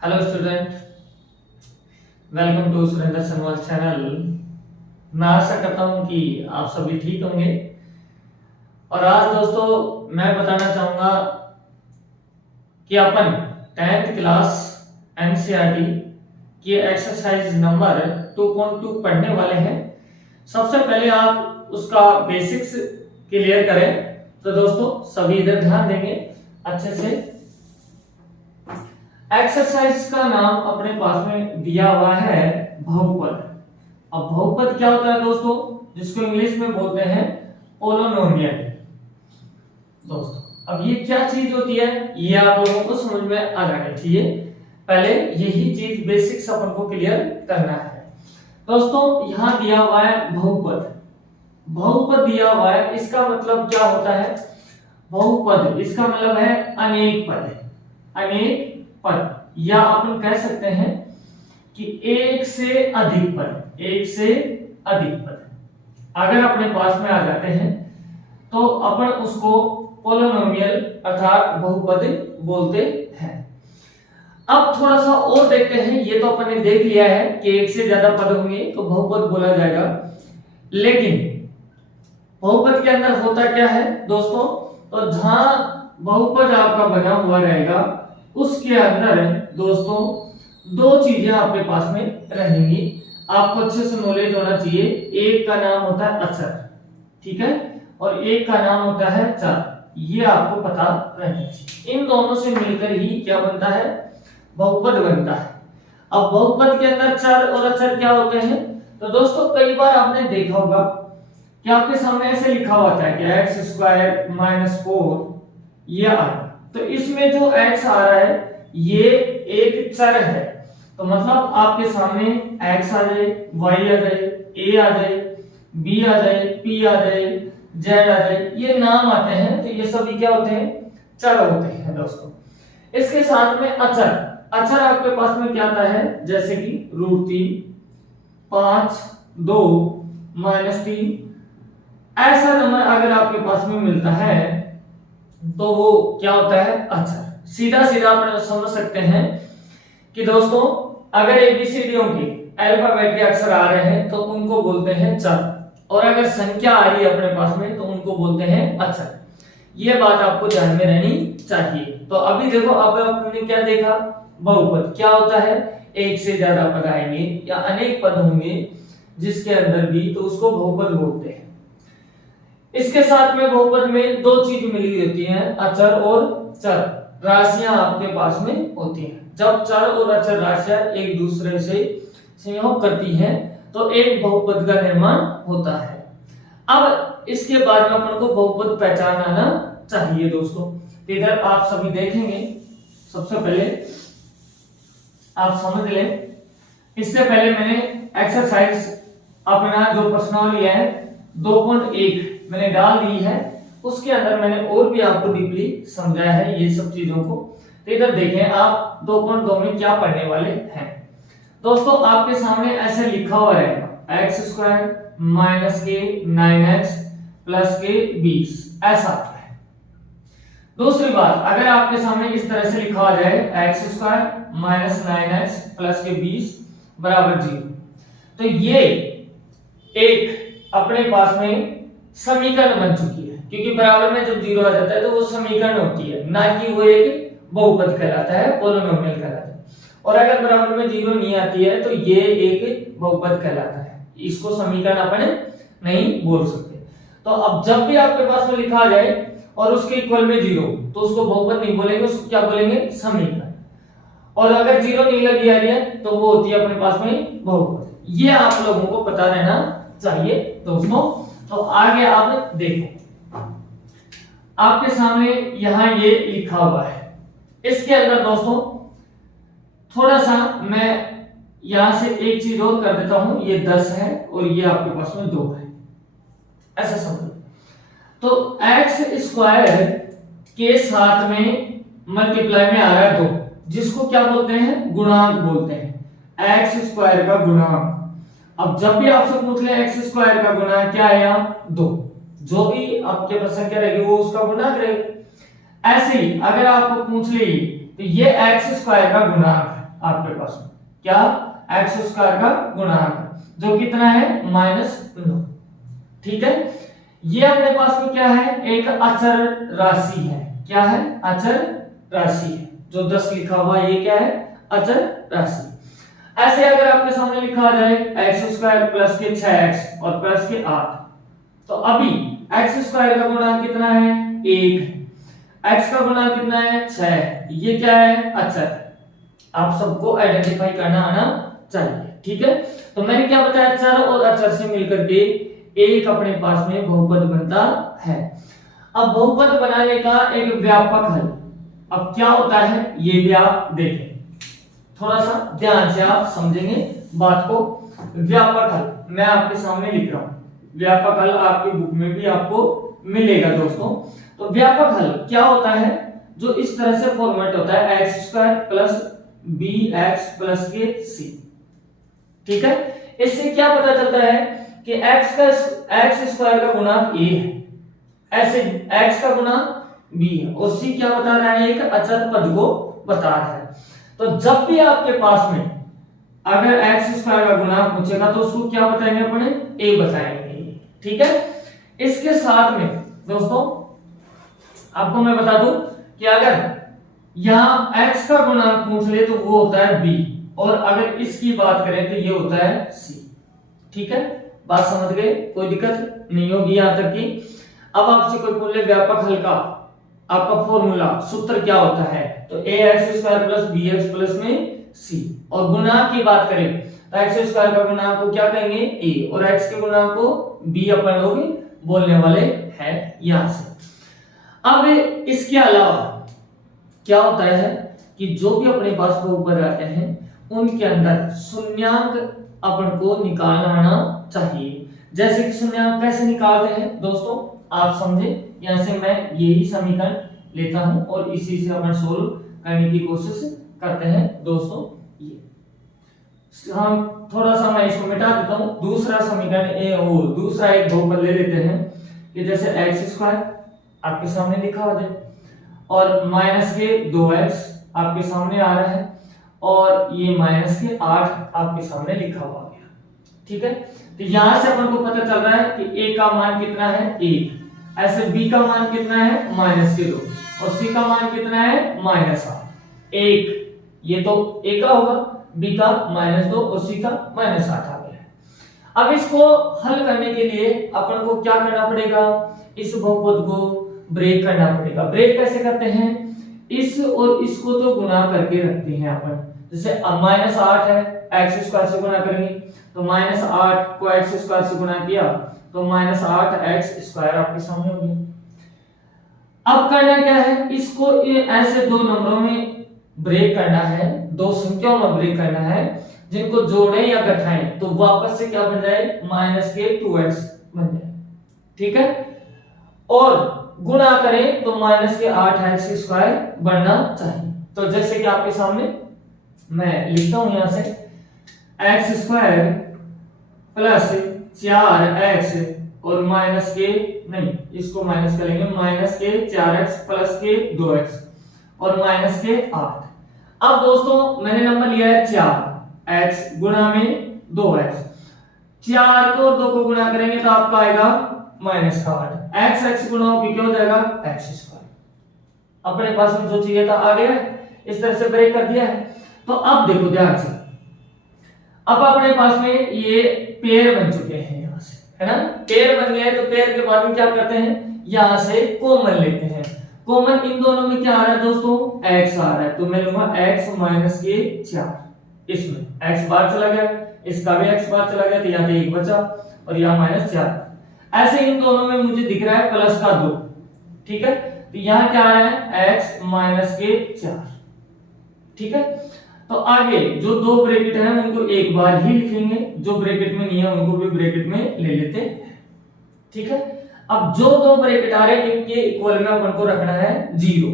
Hello student, welcome to Surendra Sanwal channel. मैं आशा करता हूं कि आप सभी ठीक होंगे। और आज दोस्तों मैं बताना चाहूंगा कि अपन 10th क्लास एनसीईआरटी की एक्सरसाइज नंबर 2.2 पढ़ने वाले हैं। सबसे पहले आप उसका बेसिक्स क्लियर करें। तो दोस्तों सभी इधर ध्यान देंगे अच्छे से। एक्सरसाइज का नाम अपने पास में दिया हुआ है बहुपद। अब बहुपद क्या होता है दोस्तों, जिसको इंग्लिश में बोलते हैं पोलिनोमियल। दोस्तों अब ये क्या चीज होती है ये आप लोगों को समझ में आ जाना चाहिए। पहले यही चीज बेसिक्स अपन को क्लियर करना है। दोस्तों यहाँ दिया हुआ है बहुपद। बहुपद दिया हुआ है, इसका मतलब क्या होता है? बहुपद इसका मतलब है अनेक पद, अनेक पद, या अपन कह सकते हैं कि एक से अधिक पद, एक से अधिक पद अगर अपने पास में आ जाते हैं तो अपन उसको पोलिनोमियल अर्थात बहुपद बोलते हैं। अब थोड़ा सा और देखते हैं। ये तो अपन ने देख लिया है कि एक से ज्यादा पद होंगे तो बहुपद बोला जाएगा, लेकिन बहुपद के अंदर होता क्या है दोस्तों? तो जहां बहुपद आपका बना हुआ रहेगा उसके अंदर दोस्तों दो चीजें आपके पास में रहेंगी। आपको अच्छे से नॉलेज होना चाहिए। एक का नाम होता है अक्षर, ठीक है, और एक का नाम होता है चर। ये आपको पता रहना चाहिए। इन दोनों से मिलकर ही क्या बनता है? बहुपद बनता है। अब बहुपद के अंदर चर और अक्षर क्या होते हैं? तो दोस्तों कई बार आपने देखा होगा कि आपके सामने ऐसे लिखा होता है कि x² - 4 ये आ रहा है। तो इसमें जो x आ रहा है ये एक चर है। तो मतलब आपके सामने x आ जाए, y आ जाए, a आ जाए, b आ जाए, p आ जाए, z आ जाए, ये नाम आते हैं। तो ये सभी क्या होते हैं? चर होते हैं दोस्तों। इसके साथ में अचर। अचर आपके पास में क्या आता है? जैसे कि √3, 5, 2, -3। ऐसा नंबर अगर आपके पास में मिलता है तो वो क्या होता है? अक्षर। सीधा सीधा अपन समझ सकते हैं कि दोस्तों अगर एबीसीडीओ के अल्फाबेट के अक्षर आ रहे हैं तो उनको बोलते हैं चर, और अगर संख्या आ रही है अपने पास में तो उनको बोलते हैं अक्षर। ये बात आपको ध्यान में रहनी चाहिए। तो अभी देखो, अब आपने क्या देखा? बहुपद क्या होता है? एक से ज्यादा पद आएंगे या अनेक पद होंगे जिसके अंदर भी, तो उसको बहुपद बोलते हैं। इसके साथ में बहुपद में दो चीज मिली होती हैं, अचर और चर। राशियां आपके पास में होती हैं। जब चर और अचर राशियां एक दूसरे से संयोग करती हैं तो एक बहुपद का निर्माण होता है। अब इसके बाद में अपन को बहुपद पहचान आना चाहिए दोस्तों। इधर आप सभी देखेंगे, सबसे पहले आप समझ लें। इससे पहले मैंने एक्सरसाइज अपना जो प्रश्नावली है 2.1 मैंने डाल दी है, उसके अंदर मैंने और भी आपको डीपली समझाया है ये सब चीजों को। तो इधर देखें आप 2.2 में क्या पढ़ने वाले हैं। दोस्तों आपके सामने ऐसे लिखा हुआ रहेगा x² - के 9x + के 20, ऐसा आता है। दूसरी बात, अगर आपके सामने इस तरह से लिखा आ जाए x² - 9x + के 20 = 0, तो ये एक अपने पास में समीकरण बन चुकी है, क्योंकि बराबर में जब 0 आ जाता है तो वो समीकरण होती है, ना कि वो एक बहुपद कहलाता है, पोलिनोमियल कहलाता है। और अगर बराबर में 0 नहीं आती है तो ये एक बहुपद कहलाता है। इसको समीकरण अपन नहीं बोल सकते। तो अब जब भी आपके पास में लिखा आ जाए और उसके इक्वल में 0, तो उसको बहुपद नहीं बोलेंगे, उसको क्या बोलेंगे? समीकरण। और अगर 0 नहीं लगी आ रही है तो वो होती है अपने पास में बहुपद। ये आप लोगों को पता रहना चाहिए दोस्तों। तो आगे आप देखो, आपके सामने यहां ये लिखा हुआ है। इसके अंदर दोस्तों थोड़ा सा मैं यहां से एक चीज और कर देता हूं। ये 10 है और ये आपके पास में 2 है, ऐसा समझो। तो x² के साथ में मल्टीप्लाई में आ रहा है 2, जिसको क्या बोलते हैं? गुणांक बोलते हैं। x² का गुणांक। अब जब भी आपसे पूछ ले x² का गुणांक क्या है, यहाँ 2, जो भी आपके पास संख्या रहेगी वो उसका गुणांक रहेगा। ऐसे ही अगर आपको पूछ ले तो ये x² का गुणांक है, आपके पास में क्या, एक्स स्क्वायर का गुणांक जो कितना है -9। ठीक है, ये अपने पास में क्या है, एक अचर राशि है। क्या है, अचर राशि है। जो 10 लिखा हुआ ये क्या है, अचर राशि। ऐसे अगर आपके सामने लिखा जाए एक्स स्क्वायर प्लस के 6x और प्लस के 8, तो अभी एक्स स्क्वायर का गुणांक कितना है, 1, एक्स का गुणांक कितना है, 6, ये क्या है, अचर। आप सबको आइडेंटिफाई करना आना चाहिए। ठीक है, तो मैंने क्या बताया, चर और अचर से मिलकर के एक अपने पास में बहुपद बनता है। अब बहुपद बनाने का एक व्यापक हल अब क्या होता है, ये भी आप देखें, थोड़ा सा ध्यान से आप समझेंगे बात को। व्यापक हल मैं आपके सामने लिख रहा हूं, व्यापक हल आपकी बुक में भी आपको मिलेगा दोस्तों। तो व्यापक हल क्या होता है, जो इस तरह से फॉर्मेट होता है, x square plus B x plus के सी। ठीक है, इससे क्या पता चलता है कि एक्स स्क्वायर का गुणांक ए है, ऐसे एक्स का गुणांक बी है, और सी क्या बता रहा है, एक अचर पद को बता रहा है। तो जब भी आपके पास में अगर एक्स स्क्वायर का गुणांक पूछेगा तो उसको क्या बताएंगे, अपने ए बताएंगे। ठीक है, इसके साथ में दोस्तों आपको मैं बता दूं कि अगर यहां x का गुणांक पूछ ले तो वो होता है b, और अगर इसकी बात करें तो ये होता है c। ठीक है, बात समझ गए, कोई दिक्कत नहीं होगी यहां तक की। अब आपसे कोई बोले व्यापक हल का आपका फॉर्मूला सूत्र क्या होता है, तो ax² प्लस bx प्लस में c, और गुणांक की बात करें तो x² का गुणांक को क्या कहेंगे, a, और x के गुणांक को b अपन लोग बोलने वाले हैं यहां से। अब इसके अलावा क्या होता है कि जो भी अपने पास बहुपद आते हैं उनके अंदर शून्यांक अपन को निकालना आना चाहिए। जैसे कि शून्यांक कैसे निकालते हैं दोस्तों, आप समझे, यहां से मैं यही समीकरण लेता हूं और इसी से अपन सोल्व करने की कोशिश करते हैं दोस्तों। ये हम थोड़ा सा मैं इसको मिटा देता हूं, दूसरा समीकरण दूसरा एक बहुपद ले लेते हैं कि जैसे x² आपके सामने लिखा हो जाए और माइनस के 2x आपके सामने आ रहा है, और ये माइनस के 8 आपके सामने लिखा हुआ गया। ठीक है, तो यहां से अपन को पता चल रहा है कि a का मान कितना है, 1, ऐसे b का मान कितना है, माइनस के 2, और c का मान कितना है, -8। 1 ये तो a का होगा, b का -2 और c का -8 आ गया है। अब इसको हल करने के लिए अपन को क्या करना पड़ेगा, इस बहुपद को ब्रेक करना पड़ेगा। ब्रेक कैसे करते हैं, इस और इसको तो गुणा करके रखते हैं अपन। जैसे -8 है, x² से गुणा करेंगे तो -8 को x² से गुणा किया तो -8x² आपके सामने हो गया। अब करना क्या है, इसको ऐसे दो नंबरों में ब्रेक करना है, दो संख्याओं में ब्रेक करना है, जिनको जोड़ें या घटाएं तो वापस से क्या बन जाए, -2x बन जाए। ठीक है, और गुणा करें तो -8x² बनना चाहिए। तो जैसे कि आपके सामने मैं लिखता हूं यहां से x² प्लस 4x और इसको माइनस करेंगे, -4x प्लस के 2x और -8। अब दोस्तों मैंने नंबर लिया है 4x गुणा में 2x, 4 को और 2 को गुणा करेंगे तो आपका आएगा -8, x गुणा होगी क्या हो जाएगा, x²। अपने पास में जो चाहिए था आ गया, इस तरह से ब्रेक कर दिया है। तो अब देखो ध्यान से, अब अपने पास में ये पेयर बन चुके हैं यहां से, है ना, पेयर बन गए। तो पेयर के बाद में क्या करते हैं, यहां से कॉमन लेते हैं। कॉमन इन दोनों में क्या आ रहा है दोस्तों, x आ रहा है, तो मैं लूंगा x - 4, इसमें x बार चला गया, इसका भी x बार चला गया, तो यहाँ पे 1 बचा और यहाँ -4। ऐसे इन दोनों में मुझे दिख रहा है प्लस का 2। ठीक है, तो यहाँ क्या आ रहा है, x - 4। ठीक है, तो आगे जो दो ब्रैकेट हैं उनको एक बार ही लिखेंगे, जो ब्रैकेट में नहीं है उनको भी ब्रैकेट में ले लेते हैं। ठीक है, अब जो दो ब्रैकेट आ रहे हैं इनके इक्वल में अपन को रखना है 0।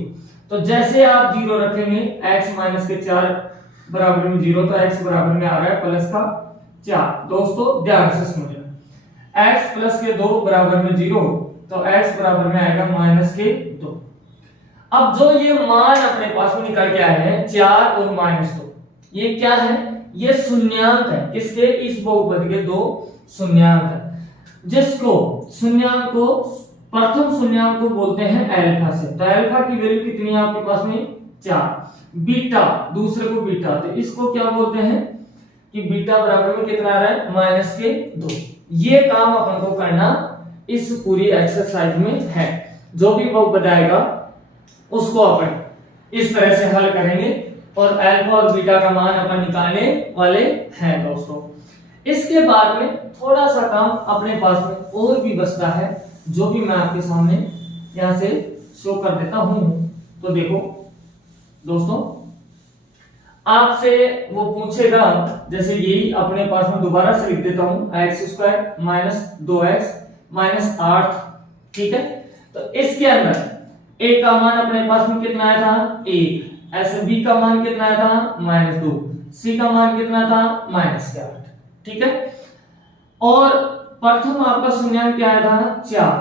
तो जैसे आप 0 रखेंगे, x - 4 बराबर में 0, तो x बराबर में आ रहा है प्लस का 4। दोस्तों ध्यान से समझना, x प्लस के 2 बराबर में 0, तो x बराबर में आएगा -2। अब जो ये मान अपने पास में निकल के आए हैं 4 और -2, ये क्या है, ये शून्यांक है, किसके, इस बहुपद के दो शून्यांक है, जिसको शून्यांक को प्रथम शून्यांक को बोलते हैं अल्फा से। तो अल्फा की वैल्यू कितनी है आपके पास में, 4। बीटा दूसरे को बीटा, तो इसको क्या बोलते हैं कि बीटा बराबर में कितना आ रहा है, -2। ये काम अपन को करना इस पूरी एक्सरसाइज में है। जो भी बहुपद आएगा उसको अपन इस तरह से हल करेंगे और अल्फा और बीटा का मान अपन निकालने वाले हैं दोस्तों। इसके बाद में थोड़ा सा काम अपने पास में और भी बचता है, जो भी मैं आपके सामने यहां से शो कर देता हूं। तो देखो दोस्तों, आपसे वो पूछेगा, जैसे यही अपने पास में दोबारा से लिख देता हूं, x² - 2x - 8, ठीक है। तो इसके अंदर a का मान अपने पास में कितना आया था, 1, ऐसे b का मान कितना आया था, -2, c का मान कितना था, -8, ठीक है। और प्रथम आपका शून्यांक क्या आया था, 4,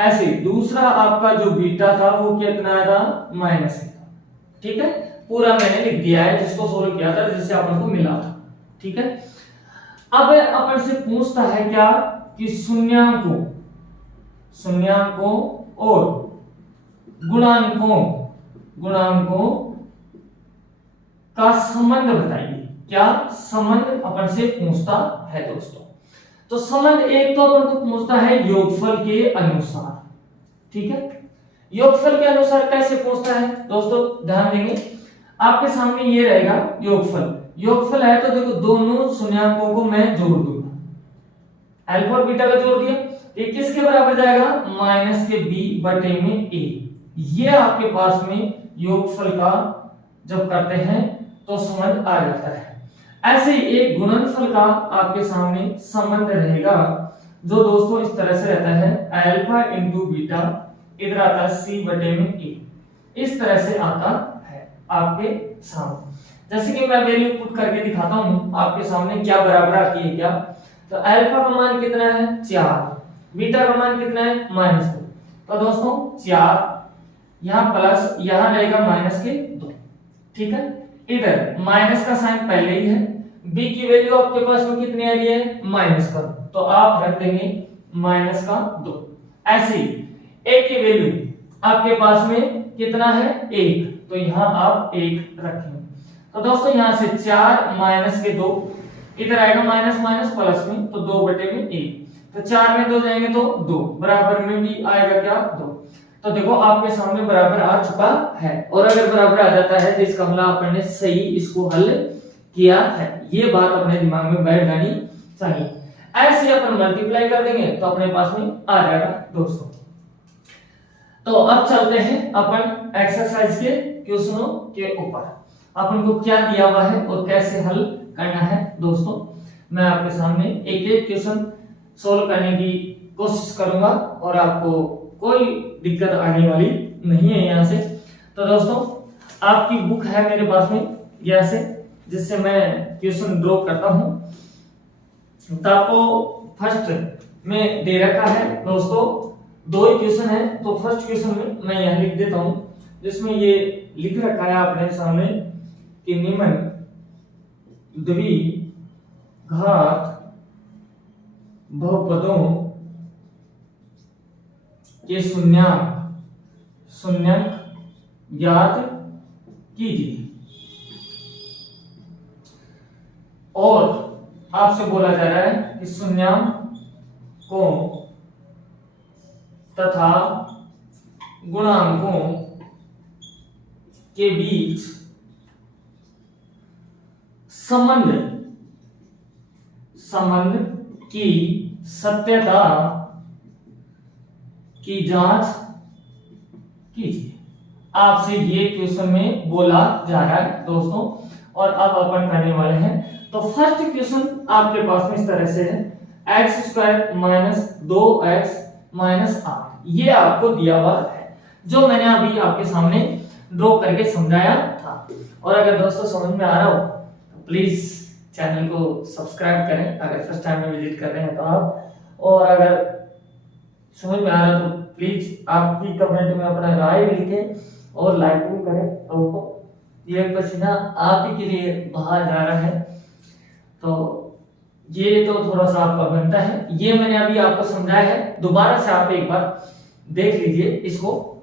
ऐसे दूसरा आपका जो बीटा था वो कितना आया था, -1, ठीक है। पूरा मैंने लिख दिया है, जिसको सोल्व किया था, जिससे अपन को मिला था, ठीक है। अब अपन से पूछता है क्या कि शून्यांकों और गुणांकों का संबंध बताइए। क्या संबंध अपन से पूछता है दोस्तों। तो संबंध एक तो अपन को पूछता है योगफल के अनुसार, ठीक है। योगफल के अनुसार कैसे पूछता है दोस्तों, ध्यान देंगे, आपके सामने ये रहेगा योगफल है, तो देखो दोनों शून्यांकों को मैं जोड़ दूंगा, अल्फा और बीटा का जोड़ दिया, ये किसके बराबर जाएगा, -b/a। ये आपके पास में योगफल का जब करते हैं तो संबंध आ जाता है। ऐसे ही एक गुणनफल का आपके सामने संबंध रहेगा, जो दोस्तों इस तरह से रहता है, अल्फा इंटू बीटा, इधर आता है c/a, इस तरह से आता है आपके सामने। जैसे कि मैं वैल्यू पुट करके दिखाता हूं आपके सामने, क्या बराबर आती है क्या। तो अल्फा का मान कितना है, 4, बीटा का मान कितना है, -2। तो दोस्तों 4 यहाँ प्लस, यहाँ रहेगा -2, ठीक है। इधर माइनस का साइन पहले ही है, b की वैल्यू आपके पास में कितनी आ रही है, -का, तो आप रख देंगे -2। ऐसे ही a की वैल्यू आपके पास में कितना है, 1, तो यहाँ आप 1 रखेंगे। तो दोस्तों यहाँ से 4 - 2, इधर आएगा माइनस प्लस में, तो 2/1, तो 4 में 2 जाएंगे तो 2, बराबर में भी आएगा क्या, 2। तो देखो आपके सामने बराबर आ चुका है, और अगर बराबर आ जाता है तो इसका मतलब आपने सही इसको हल किया है। ये बात अपने दिमाग में बैठ जानी चाहिए। ऐसे अपन मल्टीप्लाई कर देंगे तो अपने पास में आ जाएगा दोस्तों। तो अब चलते हैं अपन एक्सरसाइज के क्वेश्चनों के ऊपर, अपन को क्या दिया हुआ है और कैसे हल करना है दोस्तों। मैं आपके सामने एक एक क्वेश्चन सोल्व करने की कोशिश करूंगा और आपको कोई दिक्कत आने वाली नहीं है यहाँ से। तो दोस्तों आपकी बुक है मेरे पास में यहाँ से, जिससे मैं क्वेश्चन ड्रॉ करता हूँ। तो आपको फर्स्ट में दे रखा है दोस्तों 2 ही क्वेश्चन है, तो फर्स्ट क्वेश्चन में मैं यहाँ लिख देता हूँ, जिसमें ये लिख रखा है आपने सामने कि निम्न द्विघात बहुपदों के शून्यांक ज्ञात कीजिए। और आपसे बोला जा रहा है कि शून्यांकों तथा गुणांकों के बीच संबंध की सत्यता की जांच कीजिए। आपसे ये क्वेश्चन में बोला जा रहा है दोस्तों, और अब अपन करने वाले हैं। तो फर्स्ट क्वेश्चन आपके पास में इस तरह से है, x² - 2x - 8, ये आपको दिया हुआ है, जो मैंने अभी आपके सामने ड्रॉ करके समझाया था। और अगर दोस्तों समझ में आ रहा हो तो प्लीज चैनल को सब्सक्राइब करें, अगर फर्स्ट टाइम में विजिट कर रहे हैं तो आप, और अगर समझ में आ रहा है तो प्लीज आपकी कमेंट में अपना राय लिखें और लाइक भी करें दोस्तों। ये पसीना आप ही के लिए बाहर जा रहा है, तो ये तो थोड़ा सा आपका बनता है। ये मैंने अभी आपको समझाया है, दोबारा से आप एक बार देख लीजिए इसको।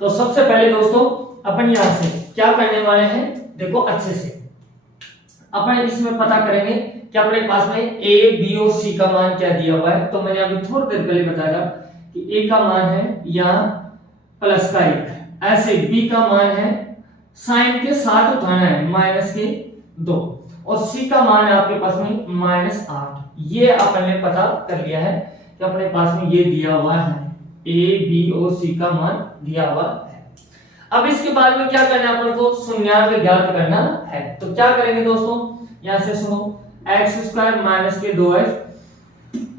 तो सबसे पहले दोस्तों अपन यहां से क्या करने वाले हैं, देखो अच्छे से अपन इसमें पता करेंगे कि अपने पास में ए बी और सी का मान क्या दिया हुआ है। तो मैंने अभी थोड़ी देर पहले बताया कि ए का मान है यहाँ प्लस का 1, ऐसे बी का मान है साइन के साथ उठाना है माइनस के 2, और सी का मान है आपके पास में -8। ये अपन ने पता कर लिया है कि अपने पास में ये दिया हुआ है, ए बी और सी का मान दिया हुआ है। अब इसके बाद में क्या करना है, अपन को शून्यांक ज्ञात करना है। तो क्या करेंगे दोस्तों, यहां से सुनो, x² माइनस के 2x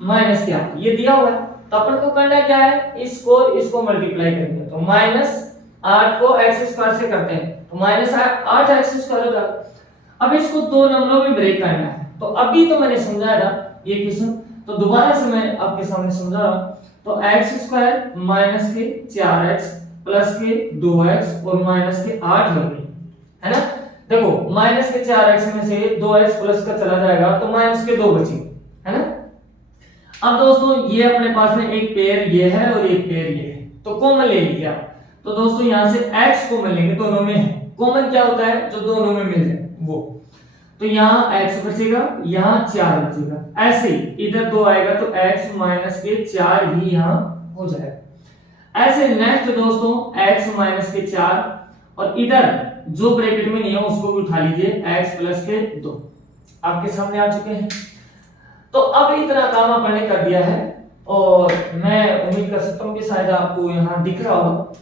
माइनस क्या ये दिया हुआ है, तो अपन को करना क्या है, इसको मल्टीप्लाई करेंगे। तो -8 को x² से करते हैं तो -8x² होगा। अब इसको दो नंबरों में ब्रेक करना है। तो अभी तो मैंने समझाया था ये क्वेश्चन, तो दोबारा से मैं आपके सामने समझा रहा हूं। तो x² माइनस के 4x प्लस के 2x और माइनस के 8 हो गई, है ना। देखो माइनस के 4x में से 2x प्लस का चला जाएगा तो माइनस के 2 बचेंगे, है ना। अब दोस्तों ये अपने पास में एक पेयर ये है और एक पेयर ये है, तो कॉमन ले लीजिए आप। तो दोस्तों यहां से x कॉमन लेंगे, दोनों में है। कॉमन क्या होता है, जो दोनों में मिल जाए वो। तो यहाँ x बचेगा, यहाँ 4 बचेगा, ऐसे इधर 2 आएगा तो x माइनस के 4 भी यहाँ हो जाएगा। ऐसे नेक्स्ट दोस्तों x माइनस के 4 और इधर जो ब्रैकेट में नहीं है उसको भी उठा लीजिए, x प्लस के 2 आपके सामने आ चुके हैं। तो अब इतना काम अपन ने कर दिया है और मैं उम्मीद कर सकता हूं कि शायद आपको यहाँ दिख रहा होगा।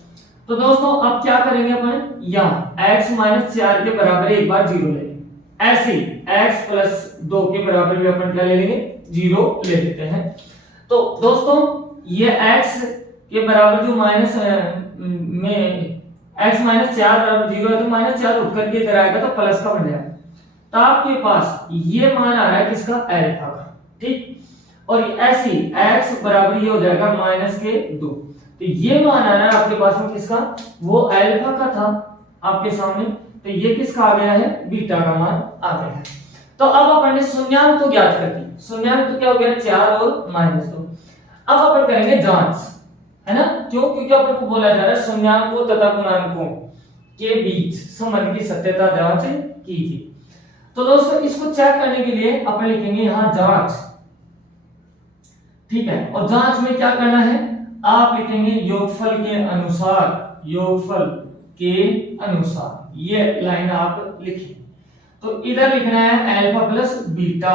तो दोस्तों अब क्या करेंगे अपन, यहाँ x माइनस 4 के बराबर एक बार 0 ले लेंगे, ऐसे x प्लस 2 के बराबर भी अपन क्या ले लेंगे, 0 ले लेते हैं। तो दोस्तों ये x के बराबर जो माइनस में x माइनस 4 बराबर 0 है, तो -4 उठ करके इधर आएगा तो प्लस का बन जाएगा। तो आपके पास ये मान आ रहा है किसका, अल्फा का, ठीक। और ऐसे x बराबर ये हो जाएगा -2, तो ये मान आ रहा है आपके पास में किसका, वो अल्फा का था आपके सामने, तो ये किसका आ गया है, बीटा का मान आ गया है। तो अब अपन ने शून्यांक तो ज्ञात कर दी, शून्यांक तो क्या हो गया, 4 और -2। अब अपन करेंगे जांच, है ना, क्यों, क्योंकि अपन को बोला जा रहा है शून्याङ्कों तथा गुणांकों के बीच संबंध की सत्यता जांच कीजिए। तो दोस्तों इसको चेक करने के लिए अपन लिखेंगे यहाँ जांच, ठीक है। और जांच में क्या करना है, आप लिखेंगे योगफल के अनुसार, योगफल के अनुसार, ये लाइन आप लिखिए। तो इधर लिखना है अल्फा प्लस बीटा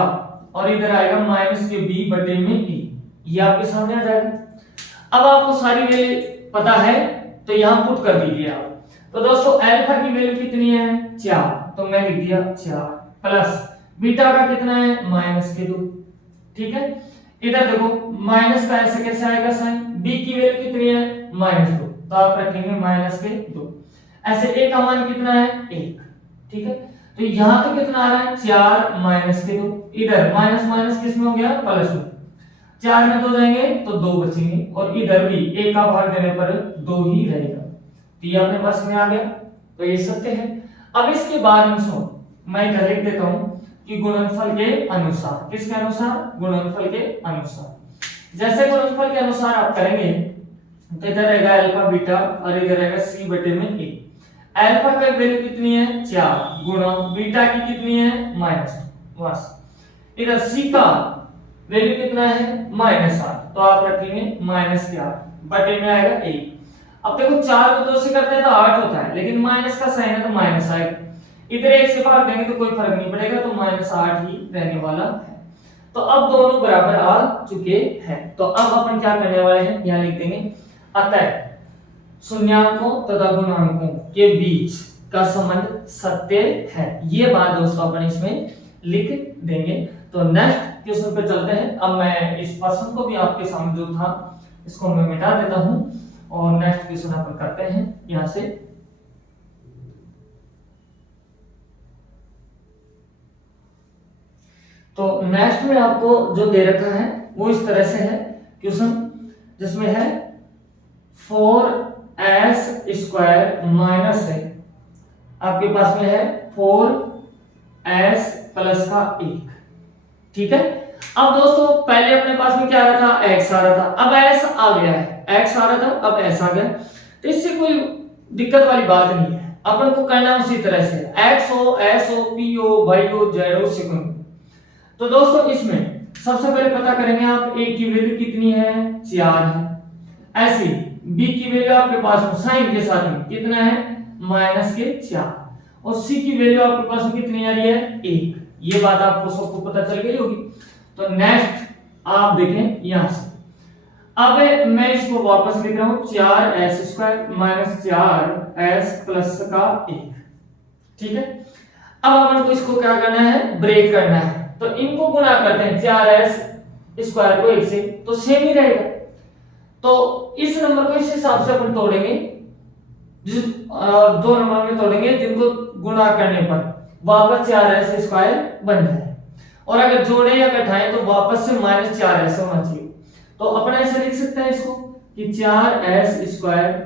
और इधर आएगा माइनस के b बटे में a, ये आपके सामने आ जाएगा। अब आपको सारी वैल्यू पता है तो यहां पुट कर दीजिए आप। तो दोस्तों अल्फा की वैल्यू कितनी है, 4, तो मैं लिख दिया 4 प्लस बीटा का कितना है, -2, ठीक है। इधर देखो माइनस का ऐसे कैसे आएगा साइन, b की वैल्यू कितनी है, -2, तो आप रखेंगे -2। ऐसे a का मान कितना है, 1, ठीक है। तो यहां तो कितना आ रहा है, 4 -2, इधर माइनस माइनस किस में हो गया, प्लस में, 4 में 2 जाएंगे तो 2 बचेंगे, और इधर भी a का भाग देने पर 2 ही रहेगा। तो ये अपने पास में आ गया, तो ये सत्य है। अब इसके बाद में सुनो, मैं इधर लिख देता हूं कि गुणनफल के अनुसार, किसके अनुसार, गुणनफल के अनुसार। जैसे गुणनफल के अनुसार आप करेंगे तो इधर रहेगा अल्फा बीटा और इधर रहेगा c बटे में a। अल्फा का वैल्यू कितनी है, 4 गुणा बीटा की कितनी है, -1। इधर c का वैल्यू कितना है, -8, तो आप रखेंगे -8 बटे में आएगा 1। अब देखो 4 को 2 से करते हैं तो 8 होता है, लेकिन माइनस का साइन है तो माइनस आएगा। इधर 1 से भाग देंगे तो कोई फर्क नहीं पड़ेगा, तो -8 ही रहने वाला है। तो अब दोनों बराबर आ चुके हैं। तो अब अपन क्या करने वाले हैं, यहाँ लिख देंगे अतः शून्याङ्कों तथा गुणांकों के बीच का संबंध सत्य है। ये बात दोस्तों अपन इसमें लिख देंगे। तो नेक्स्ट क्वेश्चन पे चलते हैं। अब मैं इस पर्सन को भी आपके सामने जो था इसको मैं मिटा देता हूं और नेक्स्ट क्वेश्चन अपन करते हैं यहां से। तो नेक्स्ट में आपको जो दे रखा है वो इस तरह से है क्वेश्चन, जिसमें है 4s² माइनस है आपके पास में है 4s प्लस का 1, ठीक है। अब दोस्तों पहले अपने पास में क्या आ रहा था, x आ रहा था, अब s आ गया है, x आ रहा था अब s आ गया, तो इससे कोई दिक्कत वाली बात नहीं है, अपन को करना उसी तरह से x हो, s हो, p हो, y हो, z हो, सेकंड। तो दोस्तों इसमें सबसे पहले पता करेंगे आप a की वैल्यू कितनी है, 4 है, ऐसी b की वैल्यू आपके पास में साइन के साथ में कितना है, -4, और c की वैल्यू आपके पास में कितनी आ रही है, 1। ये बात आपको सबको पता चल गई होगी। तो नेक्स्ट आप देखें यहां से, अब मैं इसको वापस लिख रहा हूं 4s² -4s प्लस का 1, ठीक है। अब अपन को इसको क्या करना है, ब्रेक करना है, तो इनको गुणा करते हैं 4s² को 1 से, तो सेम ही रहेगा। तो इस नंबर को इस हिसाब से अपन तोड़ेंगे, जिस दो नंबर में तोड़ेंगे जिनको गुणा करने पर वापस 4s² बन जाए, और अगर जोड़े या घटाएं तो वापस से -4s होना चाहिए। तो अपन ऐसे लिख सकते हैं इसको कि 4s²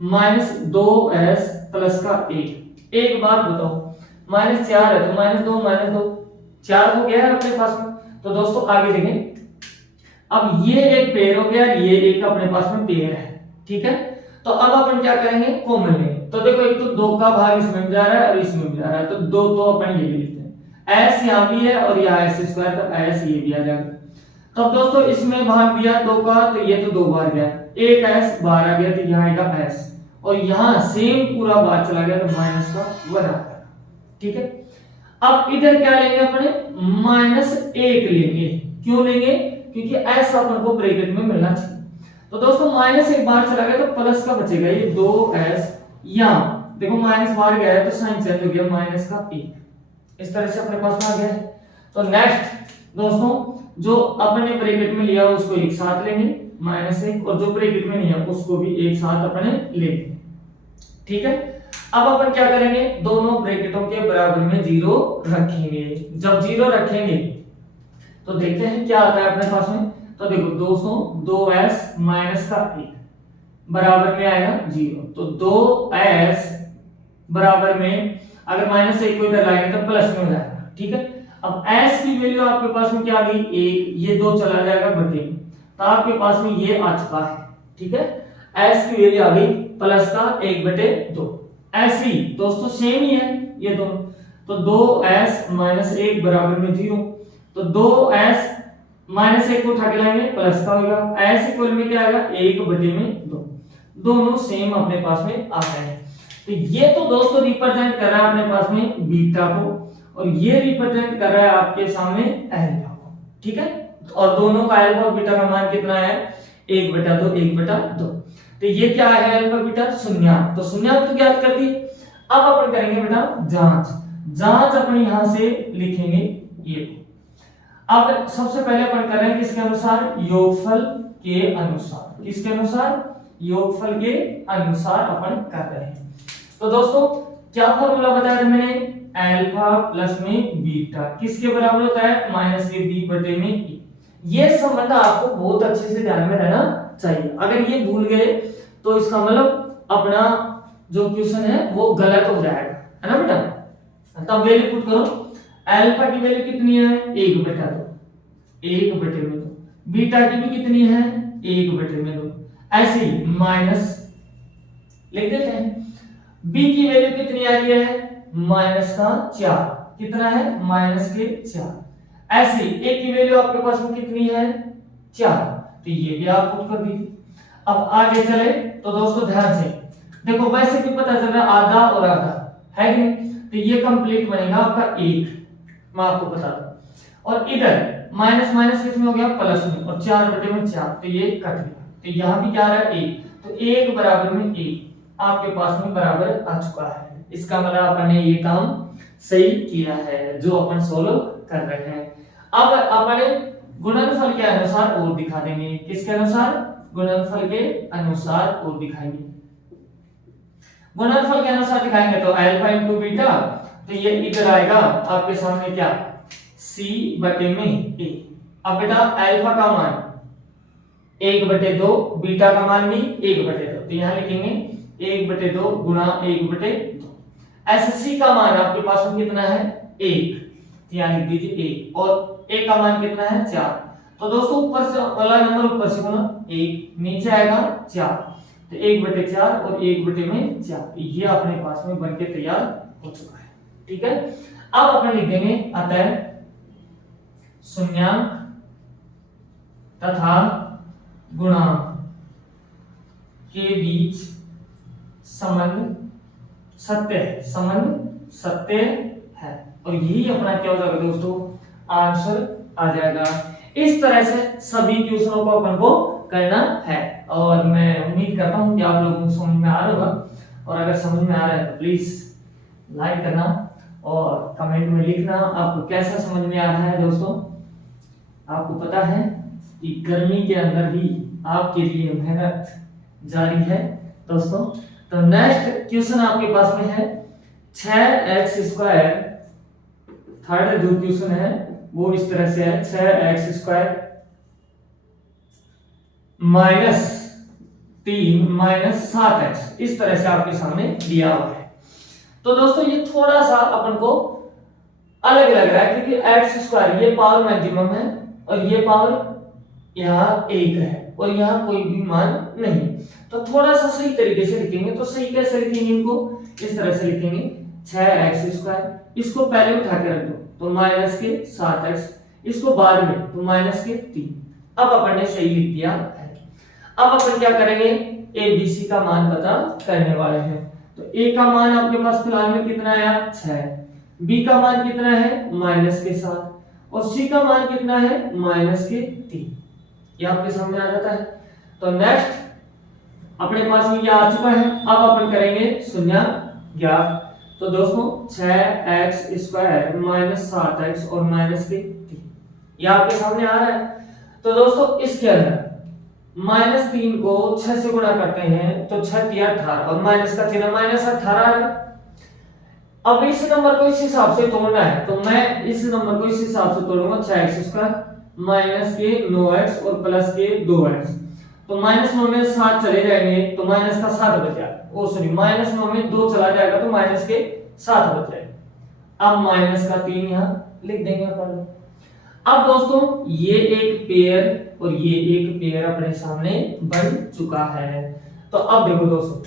-2s प्लस का 1। एक बात बताओ, -4 है तो -2 4 हो गया है अपने पास में। तो दोस्तों आगे देखें, अब ये एक पेयर हो गया, ये एक अपने पास में पेयर है, ठीक है। तो अब अपन क्या करेंगे, कॉमन लेंगे। तो देखो एक तो 2 का भाग इसमें भी जा रहा है और इसमें भी जा रहा है, तो 2 तो अपन ये ले लेते हैं, s यहां भी है और यहाँ s², तो s ये भी आ जाएगा। तो अब दोस्तों इसमें भाग दिया 2 का, तो ये तो 2 बार गया, एक s बाहर आ गया, तो यहाँ आएगा s, और यहाँ सेम पूरा बार चला गया, तो -1 आ गया, ठीक है। अब इधर क्या लेंगे अपने, -1 लेंगे। क्यों लेंगे, क्योंकि s अपन को ब्रैकेट में मिलना चाहिए। तो दोस्तों -1 बाहर चला गया तो प्लस का बचेगा, ये 2s, यहाँ देखो माइनस बाहर गया है तो साइन चेंज हो गया, -1। इस तरह से अपने पास में आ गया है। तो नेक्स्ट दोस्तों जो अपने ब्रैकेट में लिया उसको एक साथ लेंगे -1, और जो ब्रैकेट में नहीं है उसको भी एक साथ अपने लेंगे, ठीक है। अब अपन क्या करेंगे, दोनों ब्रैकेटों के बराबर में 0 रखेंगे। जब 0 रखेंगे तो देखते हैं क्या आता है अपने पास में। तो देखो दोस्तों 2s माइनस का 1 बराबर में आएगा 0, तो 2s बराबर में अगर -1 को इधर लाएंगे तो प्लस में हो जाएगा, ठीक है। अब s की वैल्यू आपके पास में क्या आ गई, 1, ये 2 चला जाएगा बटे में, तो आपके पास में ये आ चुका है, ठीक है। s की वैल्यू आ गई प्लस का 1/2। ऐसे ही दोस्तों सेम ही है ये दोनों, तो 2s माइनस 1 बराबर में 0, तो 2s -1 को उठा के लाएंगे प्लस का होगा, s इक्वल में क्या आएगा 1/2, दोनों सेम अपने पास में आ गए हैं। तो ये तो दोस्तों रिप्रेजेंट कर रहा है अपने पास में बीटा को, और ये रिप्रेजेंट कर रहा है आपके सामने अल्फा को, ठीक है। और दोनों का अल्फा और बीटा का मान कितना है, 1/2 1/2। तो ये क्या है अल्फा बीटा, शून्यांक, तो शून्यांक तो ज्ञात कर दी। अब अपन करेंगे बेटा जांच अपन यहां से लिखेंगे ये। अब सबसे पहले अपन कर रहे हैं किसके अनुसार, योगफल के अनुसार। किसके अनुसार, योगफल के अनुसार अपन कर रहे हैं। तो दोस्तों क्या फॉर्मूला बताया था मैंने, अल्फा प्लस में बीटा किसके बराबर होता है, -ab/a। ये संबंध आपको बहुत अच्छे से ध्यान में रहना चाहिए। अगर ये भूल गए तो इसका मतलब अपना जो क्वेश्चन है वो गलत हो जाएगा, है ना बेटा। तब वैल्यू पुट करो, अल्फा की वैल्यू कितनी है 1/2, 1/2, बीटा की भी कितनी है 1/2। ऐसे ही माइनस लिख देते हैं, b की वैल्यू कितनी आ रही है -4, कितना है -4। ऐसे ही a की वैल्यू आपके पास में कितनी है 4, तो ये भी आप पुट कर दीजिए। अब आगे चले तो दोस्तों ध्यान से देखो, वैसे भी पता चल रहा है आधा और आधा है कि नहीं, तो ये कंप्लीट बनेगा आपका 1, मैं आपको बता दूं। और इधर माइनस माइनस किसमें हो गया प्लस में, और 4/4, तो ये कट गया, तो यहां भी क्या आ रहा है 1, तो 1 बराबर में 1 आपके पास में बराबर आ चुका है। इसका मतलब अपन ने ये काम सही किया है जो अपन सोल्व कर रहे हैं। अब अपन गुणनफल के अनुसार और दिखा देंगे, किसके अनुसार, गुणनफल के अनुसार और दिखाएंगे। गुणनफल के अनुसार दिखाएंगे तो अल्फा इंटू बीटा, तो ये इधर आएगा आपके सामने क्या c/a। अब बेटा अल्फा का मान 1/2, बीटा का मान भी 1/2, तो यहां लिखेंगे 1/2 गुणा 1/2। ऐसे सी का मान आपके पास में कितना है 1, यहाँ लिख दीजिए 1, और ए का मान कितना है 4। तो दोस्तों ऊपर से वाला नंबर ऊपर से गुना 1, नीचे आएगा 4, तो 1/4 और 1/4 ये अपने पास में बनके तैयार हो चुका है। ठीक है, अब अपन लिख देंगे अतः शून्यांक तथा गुणांक के बीच संबंध सत्य है, और यही अपना क्या हो जाएगा दोस्तों आंसर आ जाएगा। इस तरह से सभी क्वेश्चनों को अपन को करना है, और मैं उम्मीद करता हूं कि आप लोगों को समझ में आ रहा होगा। और अगर समझ में आ रहा है तो प्लीज लाइक करना और कमेंट में लिखना आपको कैसा समझ में आ रहा है। दोस्तों आपको पता है कि गर्मी के अंदर भी आपके लिए मेहनत जारी है दोस्तों। तो नेक्स्ट क्वेश्चन आपके पास में है 6x²। थर्ड जो क्वेश्चन है वो इस तरह से है 6x² -3 -7x, इस तरह से आपके सामने दिया हुआ है। तो दोस्तों ये थोड़ा सा अपन को अलग लग रहा है, क्योंकि x² ये पावर मैक्सिमम है और ये पावर यहाँ 1 है और यहाँ कोई भी मान नहीं। तो थोड़ा सा सही तरीके से लिखेंगे। तो सही कैसे लिखेंगे इनको, इस तरह से लिखेंगे 6x², इसको पहले उठा के रख दो तो -7x, इसको बाद में तो -3। अब अपन ने सही लिख दिया है। अब अपन क्या करेंगे, ए बी सी का मान पता करने वाले हैं। तो ए का मान आपके पास फिलहाल में कितना आया 6, बी का मान कितना है -7, और सी का मान कितना है -3। ये आपके सामने आ जाता है। तो नेक्स्ट अपने पास में ये आ चुका है। अब अपन करेंगे शून्यांक। तो दोस्तों 6x² -7x और -3 ये आपके सामने आ रहा है। तो दोस्तों इसके अंदर -3 को 6 से गुणा करते हैं तो 6 × 18 और माइनस का चिन्ह -18 आएगा। अब इस नंबर को इस हिसाब से तोड़ना है, तो मैं इस नंबर को इस हिसाब से तोड़ूंगा 6x² -9x और +2x। तो -9 में 7 चले जाएंगे तो माइनस का 7 बचा। ओ सॉरी, -9 में 2 चला जाएगा तो -7 बच जाएगा। अब -3 यहाँ लिख देंगे अपन। अब दोस्तों ये एक पेयर और ये एक पेयर अपने सामने बन चुका है। तो अब देखो दोस्तों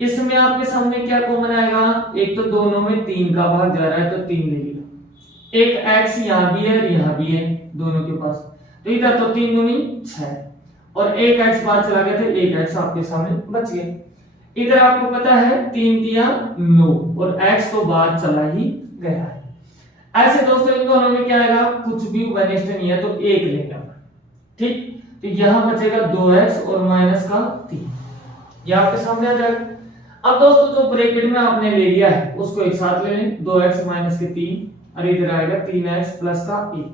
इसमें आपके सामने क्या कॉमन आएगा, एक तो दोनों में 3 का भाग जा रहा है तो 3 ले लिया। एक x यहाँ भी है यहाँ भी है दोनों के पास, तो इधर तो 3 दूनी 6 और एक x बाहर चला गया तो एक x आपके सामने बच गया। इधर आपको पता है 3 × 9 और x तो बाहर चला ही गया है। ऐसे दोस्तों इन दोनों में क्या आएगा, कुछ भी वनिष्ठ नहीं है तो 1 लेगा। ठीक, तो यहां बचेगा 2x और -3, ये आपके सामने आ जाएगा। अब दोस्तों जो ब्रैकेट में आपने ले लिया है उसको एक साथ ले लें, 2x - 3 और इधर आएगा 3x + 1,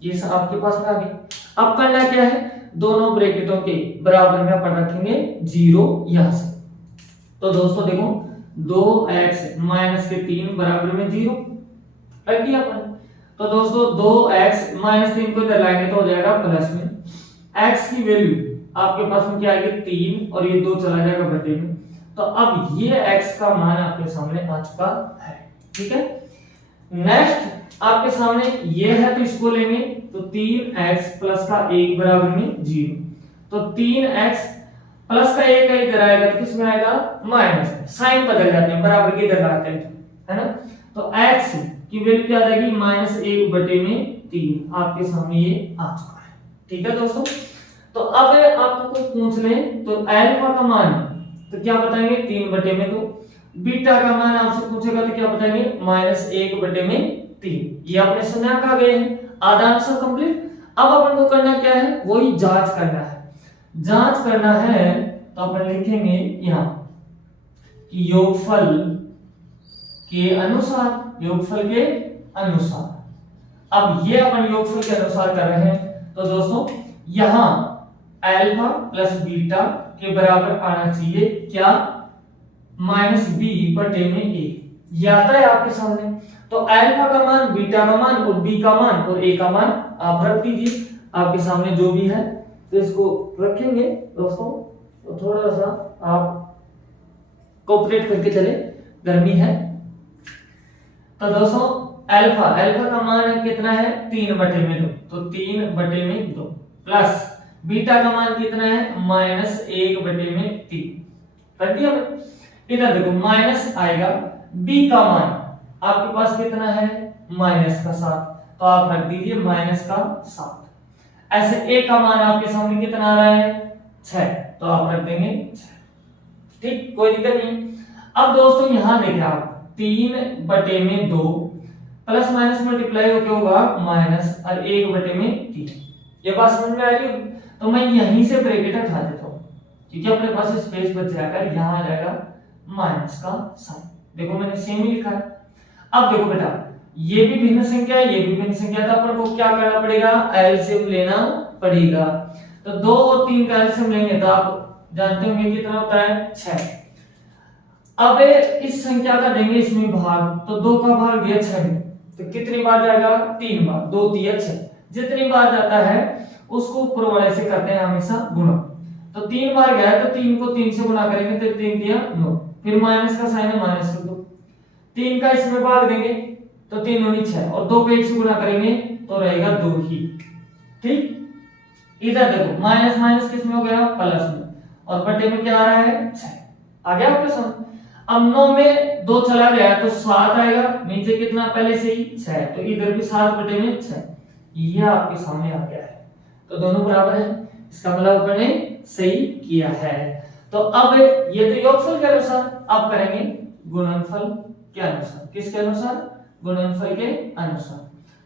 ये सब आपके पास में आ गया। अब करना क्या है, दोनों ब्रैकेटों के बराबर में अपन रखेंगे 0 यहां से। तो दोस्तों देखो 2x - 3 बराबर में 0 रख दिया अपन। तो दोस्तों 2x - 3 को इधर लाएंगे तो हो जाएगा प्लस में, x की वैल्यू आपके पास में क्या आएगी 3 और ये 2 चला जाएगा बटे में। तो अब ये x का मान आपके सामने आ चुका है। ठीक है, नेक्स्ट आपके सामने ये है तो इसको लेंगे तो 3x + 1 बराबर में 0। तो 3x + 1 इधर आएगा तो किसमें आएगा माइनस में, साइन बदल जाते हैं बराबर के इधर आते हैं, है ना। तो x की वैल्यू क्या आ जाएगी -1/3 आपके सामने ये आ चुका है। ठीक है दोस्तों, तो अब आपको कुछ पूछ ले तो अल्फा का मान तो क्या बताएंगे 3/2, बीटा का मान आपसे पूछेगा तो क्या बताएंगे -1/3। ये आपने शून्यांक आ गए हैं, आधा आंसर कंप्लीट। अब अपन को करना क्या है, वही जांच करना है। जांच करना है तो अपन लिखेंगे यहाँ कि योगफल के अनुसार। अब ये अपन योगफल के अनुसार कर रहे हैं तो दोस्तों यहाँ अल्फा + बीटा के बराबर आना चाहिए क्या -b/a, ये आता है आपके सामने। तो अल्फा का मान, बीटा का मान और बी का मान और ए का मान आप रख दीजिए आपके सामने जो भी है। तो इसको रखेंगे दोस्तों, तो थोड़ा सा आप कोऑपरेट करके चले, गर्मी है। तो दोस्तों अल्फा का मान है कितना है 3/2, तो 3/2 प्लस बीटा का मान कितना है -1/3 कर दिया। इधर देखो माइनस आएगा, बी का मान आपके पास कितना है -7, तो आप रख दीजिए -7। ऐसे ए का मान आपके सामने कितना आ रहा है 6, तो आप रख देंगे 6। ठीक, कोई दिक्कत नहीं। अब दोस्तों यहां देखिए आप 3/2 प्लस माइनस मल्टीप्लाई होके होगा माइनस और 1/3। ये बात समझ में आ रही है? तो मैं यहीं से ब्रैकेट हटा देता हूं क्योंकि अपने पास स्पेस बच जाएगा, यहां आ जाएगा माइनस का साइन। देखो मैंने सेम ही लिखा है। अब देखो बेटा ये भी भिन्न संख्या है, ये भी भिन्न संख्या है, तो अपन को क्या करना पड़ेगा एलसीएम लेना पड़ेगा। तो 2 और 3 का एलसीएम लेंगे तो आप जानते होंगे कितना होता है 6। अब इस संख्या का देंगे इसमें भाग, तो 2 का भाग दिया 6 में, तो कितनी बार जाएगा 3 बार, 2 3 6। जितनी बार जाता है उसको ऊपर वाले से करते हैं हमेशा गुणा। तो 3 बार गया तो 3 को 3 से गुणा करेंगे तो 3 दिया 9, फिर माइनस का साइन है माइनस कर दो, 3 का इसमें भाग देंगे तो 3 दूनी 6 और 2 को 1 से गुणा करेंगे तो रहेगा 2 ही। ठीक, इधर देखो माइनस माइनस किस में हो गया प्लस में, और बटे में क्या आ रहा है 6। आ गया आपके समझ? अब 9 में 2 चला गया तो 7 आएगा, नीचे कितना पहले से ही 6, तो इधर भी 7/6। ये आपके सामने आ गया है, तो दोनों बराबर है, इसका मतलब अपन ने सही किया है। तो अब ये तो योगफल के अनुसार, अब करेंगे गुणनफल के अनुसार। किसके अनुसार? गुणनफल के अनुसार।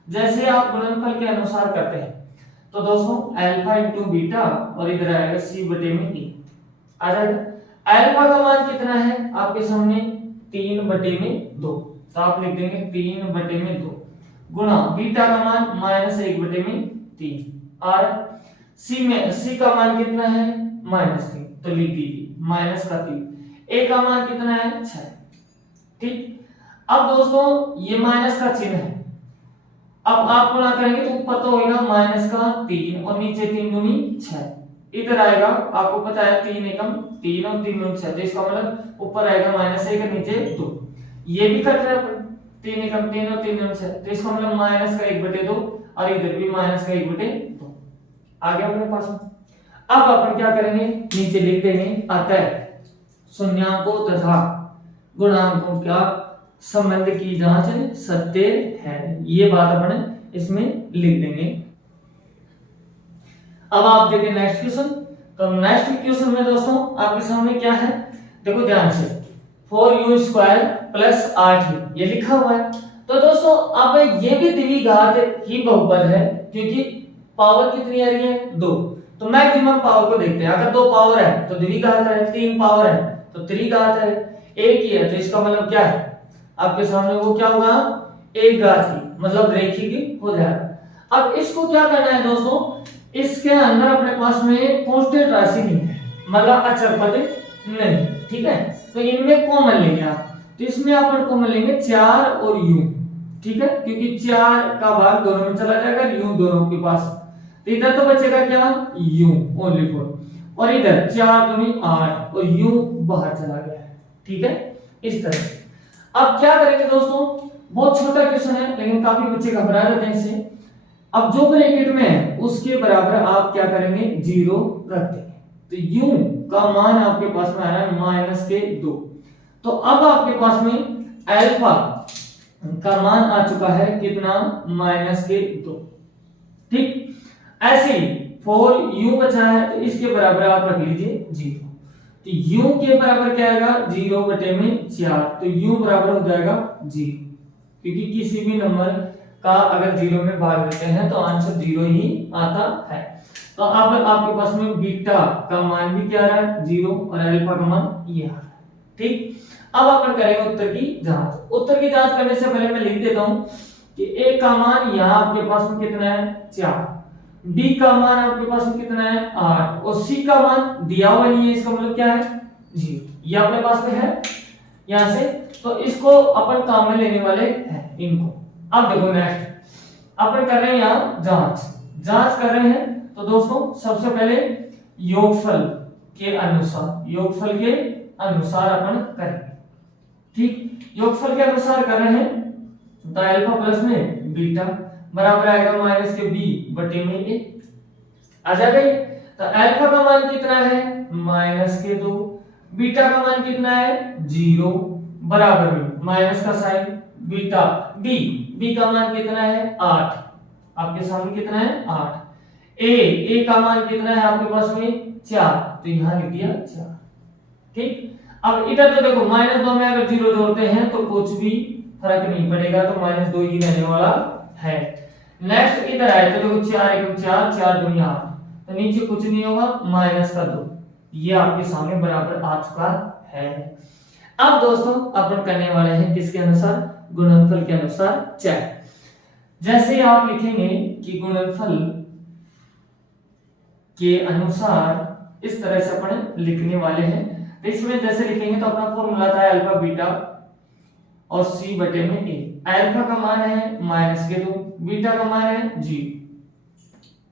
जैसे आप गुणनफल के अनुसार करते हैं तो दोस्तों अल्फा इंटू बीटा और इधर आएगा c/e आ जाएगा। अल्फा का मान कितना है आपके सामने 3/2, तो आप लिख देंगे 3/2 गुणा बीटा का मान -1/3 और सी का मान कितना है -3, तो लिख दीजिए -3। ए का मान कितना है 6। ठीक, अब दोस्तों ये माइनस का चिन्ह है, अब आप गुणा करेंगे तो ऊपर तो होगा -3 और नीचे 3 दूनी 6, इधर आएगा आपको पता है 3 एकम 3 और 3 दूनी 6, तो इसका मतलब ऊपर आएगा -1 और नीचे 2। ये भी कट रहा है 3 एकम 3 और 3 दूनी 6, तो इसका मतलब -1/2 और इधर भी -1/2 आ गया अपने पास में। अब अपन क्या करेंगे नीचे लिख देंगे अतः शून्यांकों तथा गुणांकों का संबंध की जांच सत्य है, ये बात अपन इसमें लिख देंगे। अब आप देखें नेक्स्ट क्वेश्चन। तो नेक्स्ट क्वेश्चन में दोस्तों आपके सामने क्या है, देखो ध्यान से 4u² + 8u ये लिखा हुआ है। तो दोस्तों अब ये भी द्विघात ही बहुपद है क्योंकि पावर कितनी आ रही है 2, तो मैक्सिमम पावर को देखते हैं। अगर 2 पावर है तो द्विघात है, 3 पावर है तो त्रिघात है, एक ही है तो इसका मतलब क्या है आपके सामने वो क्या होगा एक घात ही, मतलब रेखिक हो जाएगा। अब इसको क्या करना है दोस्तों, इसके अंदर अपने पास में कांस्टेंट राशि नहीं है, मतलब अचर पद नहीं, ठीक है, तो इनमें कॉमन लेंगे आप, तो इसमें अपन कॉमन लेंगे 4 और u, ठीक है, क्योंकि 4 का भाग दोनों में चला जाएगा, u दोनों के पास, तो इधर तो बचेगा क्या u ओनली 4, और इधर 4 दूनी 8 और u बाहर चला गया है, ठीक है, इस तरह से। अब क्या करेंगे दोस्तों, बहुत छोटा क्वेश्चन है लेकिन काफी बच्चे घबरा जाते हैं इससे। अब जो ब्रैकेट में है उसके बराबर आप क्या करेंगे 0 रख देंगे, तो u का मान आपके पास में आ रहा है -2, तो अब आपके पास में अल्फा का मान आ चुका है कितना -2, ठीक। ऐसे ही 4u बचा है तो इसके बराबर आप रख लीजिए 0, तो u के बराबर क्या आएगा 0/4, तो u बराबर हो जाएगा 0, क्योंकि किसी भी नंबर का अगर 0 में भाग देते हैं तो आंसर 0 ही आता है। तो अब आपके पास में बीटा का मान भी क्या आ रहा है 0 और अल्फा का मान ये आ रहा है, ठीक। अब अपन करेंगे उत्तर की जांच। उत्तर की जांच करने से पहले मैं लिख देता हूं कि ए का मान यहां आपके पास में कितना है 4, बी का मान आपके पास में कितना है 8 और सी का मान दिया हुआ नहीं है, इसका मतलब क्या है 0, ये अपने पास में है यहां से, तो इसको अपन काम में लेने वाले हैं इनको। अब देखो नेक्स्ट अपन कर रहे हैं यहां जांच कर रहे हैं, तो दोस्तों सबसे पहले योगफल के अनुसार अनुसार अपन करेंगे। ठीक, योगफल के अनुसार कर रहे हैं तो अल्फा प्लस में बीटा बराबर आएगा माइनस के बी बटे में ए। आ जाएगा ये। तो अल्फा का मान कितना है माइनस के 2, बीटा का मान कितना है 0 बराबर में माइनस का साइन बीटा बी का मान कितना है 8, आपके सामने कितना है 8, ए का मान कितना है आपके पास में 4, तो यहां लिख दिया 4। ठीक, अब इधर तो देखो -2 में अगर 0 जोड़ते हैं तो कुछ भी फर्क नहीं पड़ेगा, तो -2 ही रहने वाला है। नेक्स्ट इधर आए तो देखो 4 1 4 4 2 8, तो नीचे कुछ नहीं होगा माइनस का 2, ये आपके सामने बराबर आ चुका है। अब दोस्तों अपन करने वाले हैं किसके अनुसार, गुणनफल के अनुसार चेक। जैसे आप लिखेंगे कि गुणनफल के अनुसार इस तरह से अपन लिखने वाले हैं, तो इसमें जैसे लिखेंगे तो अपना फॉर्मूला था अल्फा बीटा और सी बटे में ए। अल्फा का मान है माइनस के 2, बीटा का मान है जी।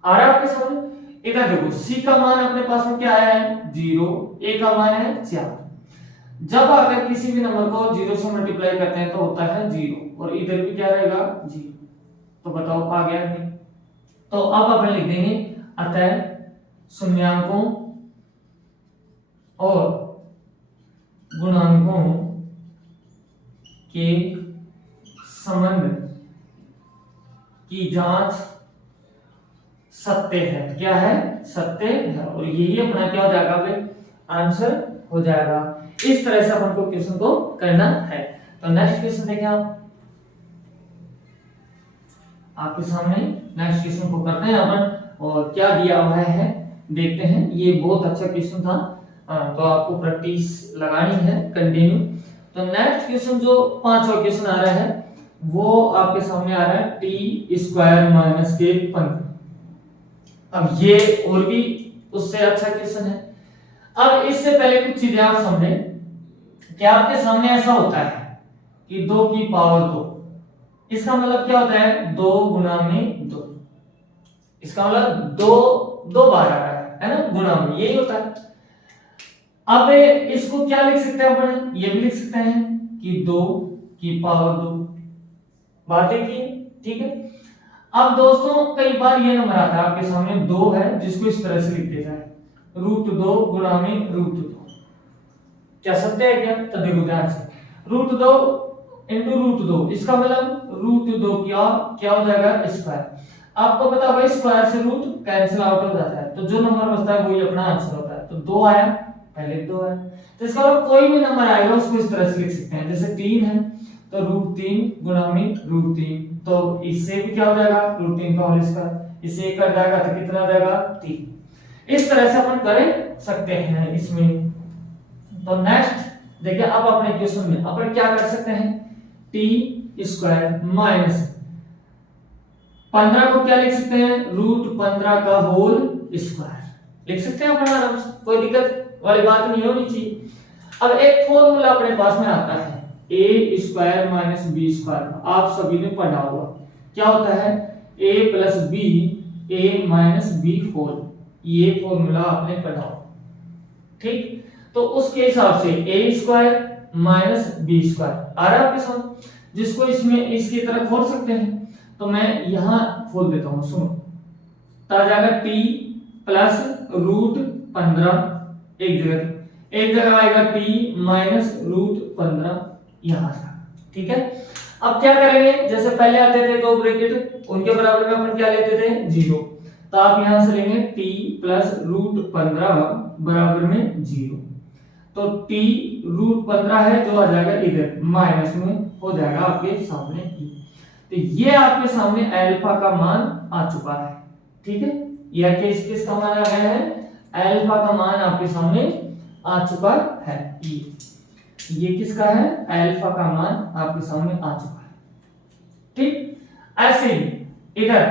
आ रहा है आपके सामने। इधर देखो सी का मान अपने पास में क्या आया है 0, ए का मान है 4। जब अगर किसी भी नंबर को 0 से मल्टीप्लाई करते हैं तो होता है 0, और इधर भी क्या रहेगा 0। तो बताओ आ गया नहीं? तो अब अपन लिख देंगे अतः शून्यांकों और गुणांकों के संबंध की जांच सत्य है। क्या है? सत्य है, और यही अपना क्या हो जाएगा भाई आंसर हो जाएगा। इस तरह से अपन को क्वेश्चन को करना है। तो नेक्स्ट क्वेश्चन देखें आप, आपके सामने नेक्स्ट क्वेश्चन को करते हैं अपन, और क्या दिया हुआ है देखते हैं। ये बहुत अच्छा क्वेश्चन था, तो आपको प्रैक्टिस लगानी है कंटिन्यू। तो नेक्स्ट क्वेश्चन जो पांचवा क्वेश्चन आ रहा है वो आपके सामने आ रहा है t² - 15। अब ये और भी उससे अच्छा क्वेश्चन है। अब इससे पहले कुछ चीजें आप समझें कि आपके सामने ऐसा होता है कि 2 की पावर 2, इसका मतलब क्या होता है 2 गुणा में 2, इसका मतलब 2 बार आ रहा है ना, गुणा में, यही होता है। अब इसको क्या लिख सकते हैं अपन, ये भी लिख सकते हैं कि 2 की पावर 2, बातें की, ठीक है। अब दोस्तों कई बार ये नंबर आता है आपके सामने 2 है, जिसको इस तरह से लिख दिया जाए √2 गुणा में √2। क्या सत्य है क्या? तो देखो ध्यान से, √2 इंटू √2, इसका मतलब √2 क्या हो जाएगा स्क्वायर। आपको पता होगा स्क्वायर से रूट कैंसिल आउट हो जाता है, तो जो नंबर बचता है वही अपना आंसर होता है। तो 2 आया, पहले 2 है, तो इसका मतलब कोई भी नंबर आएगा उसको इस तरह से लिख सकते हैं। जैसे 3 है तो √3 गुणा में √3, तो इससे भी क्या हो जाएगा √3 का होल स्क्वायर, इससे 1 कट जाएगा तो कितना आ जाएगा 3। इस तरह से अपन कर सकते हैं इसमें। तो नेक्स्ट देखिए, अब अपने क्वेश्चन में अपन क्या कर सकते हैं, t² माइनस 15 को क्या लिख सकते हैं √15 का होल स्क्वायर लिख सकते हैं अपन आराम से, कोई दिक्कत वाली बात नहीं होनी चाहिए। अब एक फॉर्मूला अपने पास में आता है a² - b², आप सभी ने पढ़ा होगा, क्या होता है a + b a - b whole, ये फॉर्मूला आपने पढ़ा होगा, ठीक। तो उसके हिसाब से a² - b² आ रहा है आपके सामने, जिसको इसमें इसकी तरह खोल सकते हैं। तो मैं यहां खोल देता हूं, सुनो, तो आ जाएगा t + √15 एक जगह आएगा t -√15 यहां से, ठीक है। अब क्या करेंगे, जैसे पहले आते थे 2 ब्रैकेट, उनके बराबर में अपन क्या लेते थे 0, तो आप यहां से लेंगे t + √15 बराबर में 0, तो t √15 है जो आ जाएगा इधर माइनस में हो जाएगा आपके सामने e। तो ये आपके सामने अल्फा का मान आ चुका है, ठीक है। यह किसका मान आ गया है, अल्फा का मान आपके सामने आ चुका है e। ये किसका है, अल्फा का मान आपके सामने आ चुका है, ठीक। ऐसे ही इधर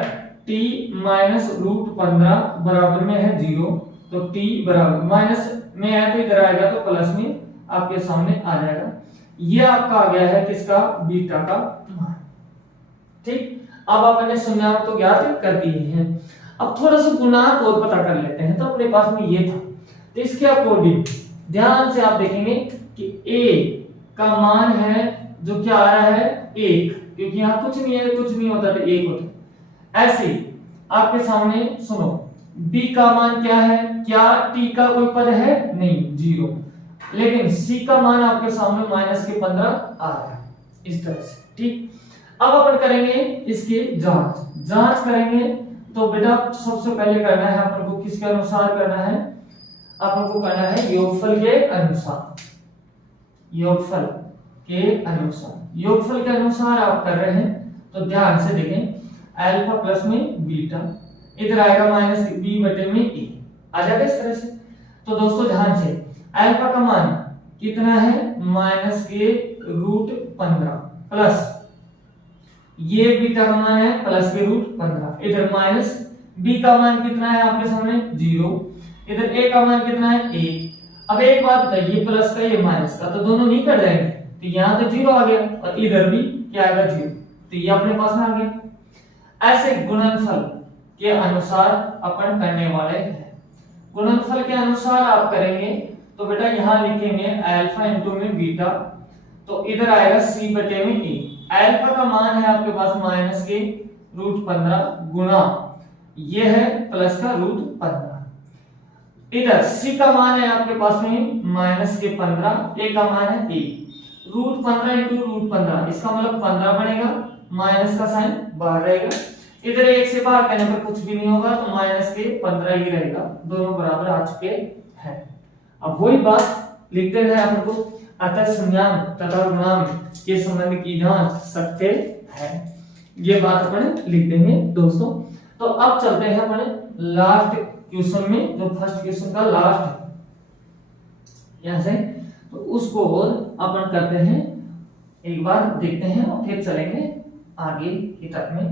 t -√15 बराबर में है 0, तो t बराबर माइनस में है तो इधर आएगा तो प्लस में आपके सामने आ जाएगा। ये आपका आ गया है किसका, बीटा का मान, ठीक। अब आपने शून्यांक तो ज्ञात कर दिए हैं, अब थोड़ा सा गुणांक और पता कर लेते हैं। तो अपने पास में ये था, तो इसके अकॉर्डिंग ध्यान से आप देखेंगे कि a का मान है जो क्या आ रहा है 1, क्योंकि यहाँ कुछ नहीं है, कुछ नहीं होता तो 1 होता। ऐसे आपके सामने सुनो, b का मान क्या है, क्या t का कोई पद है, नहीं 0, लेकिन c का मान आपके सामने -15 आ रहा है, इस तरह से। ठीक, अब अपन करेंगे इसकी जांच करेंगे। तो बेटा सबसे पहले करना है अपन को किसके अनुसार करना है, अपन को करना है योगफल के अनुसार। योगफल के अनुसार आप कर रहे हैं तो ध्यान से देखें, अल्फा प्लस में बीटा, इधर आएगा -b बटे में a, आ जाएगा इस तरह से। तो दोस्तों ध्यान से, अल्फा का मान कितना है -√15 प्लस ये बीटा का मान है +√15, इधर माइनस b का मान कितना है आपके सामने 0, इधर a का मान कितना है 1। अब एक बात बताइए, ये प्लस का ये माइनस का तो दोनों नहीं कर जाएंगे, तो यहाँ तो 0 आ गया और इधर भी क्या आएगा 0, तो ये अपने पास में आ गया। ऐसे गुणनफल के अनुसार अपन करने वाले हैं। गुणनफल के अनुसार आप करेंगे तो बेटा यहाँ लिखेंगे अल्फा इनटू में बीटा, तो इधर आएगा c बटे में a। अल्फा का मान है आपके पास -√15 गुणा ये है प्लस का √15, इधर c का मान है आपके पास में -15, a का मान है a, √15 इंटू √15, इसका मतलब 15 बनेगा, माइनस का साइन बाहर रहेगा, इधर 1 से बाहर करने पर कुछ भी नहीं होगा तो -15 ही रहेगा, दोनों बराबर आ चुके हैं। अब वही बात लिखते हैं अपन को, अतः संज्ञान तथा गुणांक के संबंध की जांच सकते हैं, ये बात अपन लिख देंगे दोस्तों। तो अब चलते हैं अपन लास्ट क्वेश्चन में, जो फर्स्ट क्वेश्चन का लास्ट है यहां से, तो उसको अपन करते हैं, एक बार देखते हैं और फिर चलेंगे आगे की तरफ में।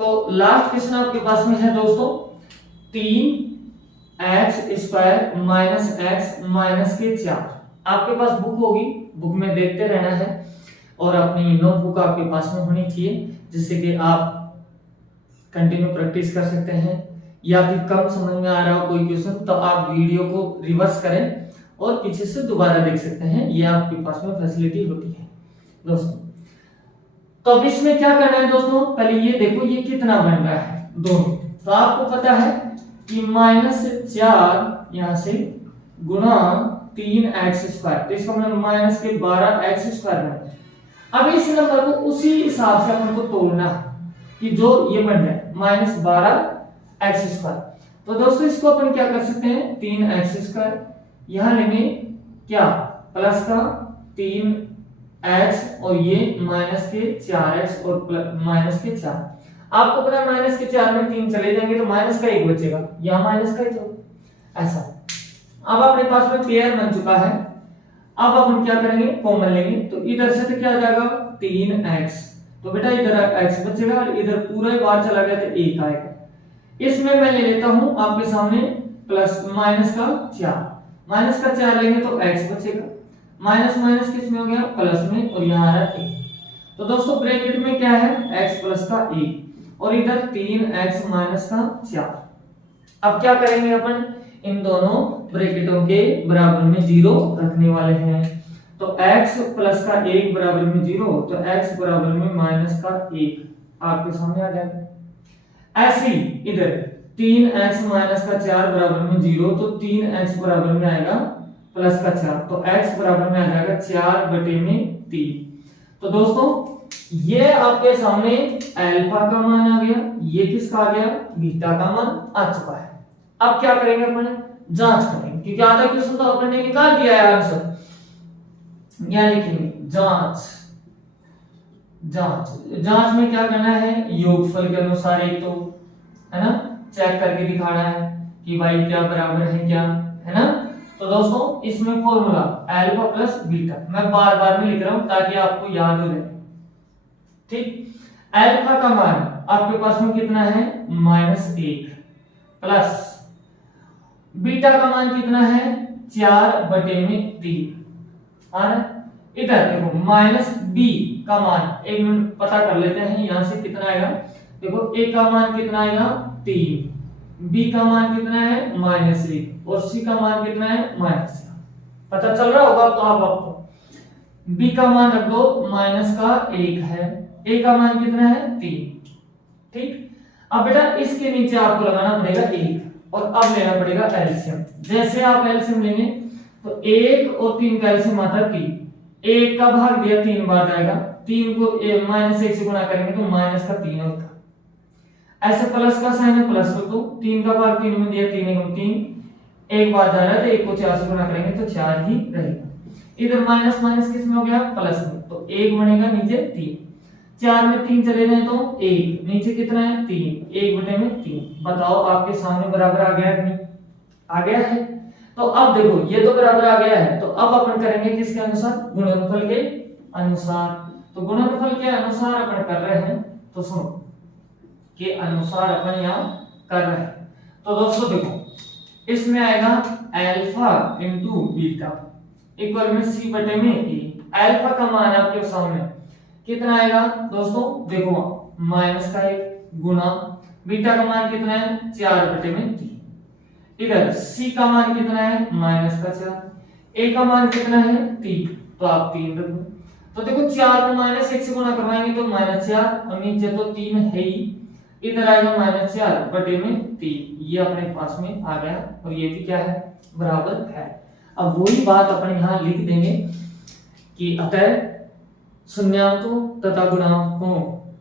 तो लास्ट क्वेश्चन आपके पास में है दोस्तों 3x² - x - 4। आपके पास बुक होगी, बुक में देखते रहना है और अपनी नोटबुक आपके पास में होनी चाहिए, जिससे कि आप कंटिन्यू प्रैक्टिस कर सकते हैं, या फिर कम समझ में आ रहा हो कोई क्वेश्चन तो आप वीडियो को रिवर्स करें और पीछे से दोबारा देख सकते हैं, ये आपके पास में फैसिलिटी होती है दोस्तों। तो अब इसमें क्या करना है दोस्तों, पहले ये देखो ये कितना बन रहा है दोनों, तो आपको पता है कि -4 यहां से गुणा 3x², तो इसका मतलब -12x² है। अब इस नंबर को उसी हिसाब से अपन को तोड़ना है कि जो ये बन रहा है -12x²। तो दोस्तों इसको अपन क्या कर सकते हैं, 3x², यहां लेंगे क्या प्लस का 3x और ये -4x और -4। आपको पता है -4 में 3 चले जाएंगे तो -1 बचेगा, यहाँ -1 तो ऐसा। अब अपने पास में पेयर बन चुका है, अब अपन क्या करेंगे कॉमन लेंगे, तो इधर से तो क्या आ जाएगा 3x, तो बेटा इधर x बचेगा और इधर पूरा ही बाहर चला गया तो 1 आएगा। इसमें मैं ले लेता हूं आपके सामने प्लस -4 लेंगे तो x बचेगा, माइनस माइनस किस में हो गया प्लस में, और यहाँ आ रहा है 1। तो दोस्तों ब्रैकेट में क्या है x प्लस का 1 और इधर 3x माइनस का 4। अब क्या करेंगे अपन, इन दोनों ब्रैकेटों के बराबर में 0 रखने वाले हैं, तो x प्लस का 1 बराबर में 0, तो x बराबर में -1 आपके सामने आ जाएगा। ऐसे ही इधर 3x माइनस का 4 बराबर में 0, तो 3x बराबर में आएगा प्लस का 4, तो x बराबर में आ जाएगा 4 बटे में 3। तो दोस्तों ये आपके सामने अल्फा का मान आ गया, ये किसका आ गया बीटा का मान आ चुका है। अब क्या करेंगे अपन जांच करेंगे, क्योंकि आधा क्वेश्चन तो अपन ने निकाल दिया है आंसर। यहां लिखेंगे जांच, जांच में क्या करना है योगफल के अनुसार, एक तो है ना चेक करके दिखाना है कि भाई क्या बराबर है क्या, है ना। तो दोस्तों इसमें फॉर्मूला अल्फा प्लस बीटा, मैं बार बार में लिख रहा हूं ताकि आपको याद हो जाए। ठीक, अल्फा का मान आपके पास में कितना है -1 प्लस बीटा का मान कितना है 4 बटे में 3। इधर देखो -b का मान, एक मिनट पता कर लेते हैं यहां से कितना आएगा। देखो a का मान कितना आएगा 3, b का मान कितना है -1 और c का मान कितना है -4। पता चल रहा होगा तो आप आपको b का मान रख दो माइनस का 1 है, a का मान कितना है 3। ठीक, अब बेटा इसके नीचे आपको लगाना पड़ेगा 1 और अब लेना पड़ेगा एलसीएम। जैसे आप एलसीएम लेंगे तो 1 और 3 का एलसीएम आता है 3, 1 का भाग दिया 3 बार जाएगा, 3 को माइनस 1 से गुणा करेंगे तो माइनस का 3 होगा। ऐसे प्लस का साइन है प्लस को, तो 3 का भाग 3 में दिया 3 गुना 3, एक बार जा रहा है तो 1 को 4 से गुणा करेंगे तो 4 ही रहेगा। इधर माइनस माइनस किस में हो गया प्लस में, तो 1 बनेगा नीचे 3, 4 में 3 चले जाए तो 1, नीचे कितना है 3, 1 बटे में 3। बताओ आपके सामने बराबर आ गया कि नहीं? आ गया है। तो अब देखो ये तो बराबर आ गया है, तो अब अपन करेंगे किसके अनुसार? गुणनफल के अनुसार। तो गुणनफल के अनुसार अपन कर रहे हैं, तो सुनो के अनुसार अपन यहाँ कर रहे हैं। तो दोस्तों देखो इसमें आएगा अल्फा इंटू बीटा इक्वल में सी बटे में ए। अल्फा का मान आपके सामने कितना आएगा दोस्तों? देखो माइनस का 1 गुना बीटा का मान कितना है 4 बटे में 3। इधर सी का मान कितना है माइनस का 4, ए का मान कितना है 3, तो आप 3 रख दो। तो देखो 4 को माइनस 1 से गुणा करवाएंगे तो -4 और नीचे तो 3 है ही, इधर आएगा -4 बटे में 3, ये अपने पास में आ गया और ये भी क्या है बराबर है। अब वही बात अपन यहाँ लिख देंगे कि अतः शून्यांकों तथा गुणांकों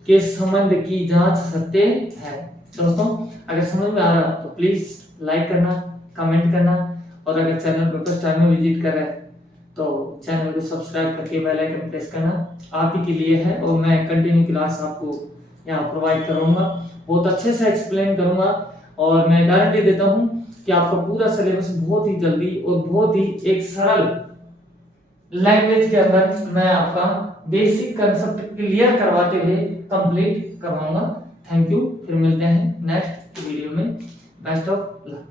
के संबंध की जांच सत्य है। दोस्तों अगर समझ में आ रहा तो प्लीज लाइक करना, कमेंट करना और अगर चैनल पर फर्स्ट टाइम विजिट कर रहे हैं तो चैनल को सब्सक्राइब करके बेल आइकन प्रेस करना आप ही के लिए है। और मैं कंटिन्यू क्लास आपको यहाँ प्रोवाइड करूंगा, बहुत अच्छे से एक्सप्लेन करूंगा और मैं गारंटी देता हूँ कि आपका पूरा सिलेबस बहुत ही जल्दी और बहुत ही एक सरल लैंग्वेज के अंदर मैं आपका बेसिक कंसेप्ट क्लियर करवाते हुए कंप्लीट करवाऊंगा। थैंक यू, फिर मिलते हैं नेक्स्ट वीडियो में। Best of luck.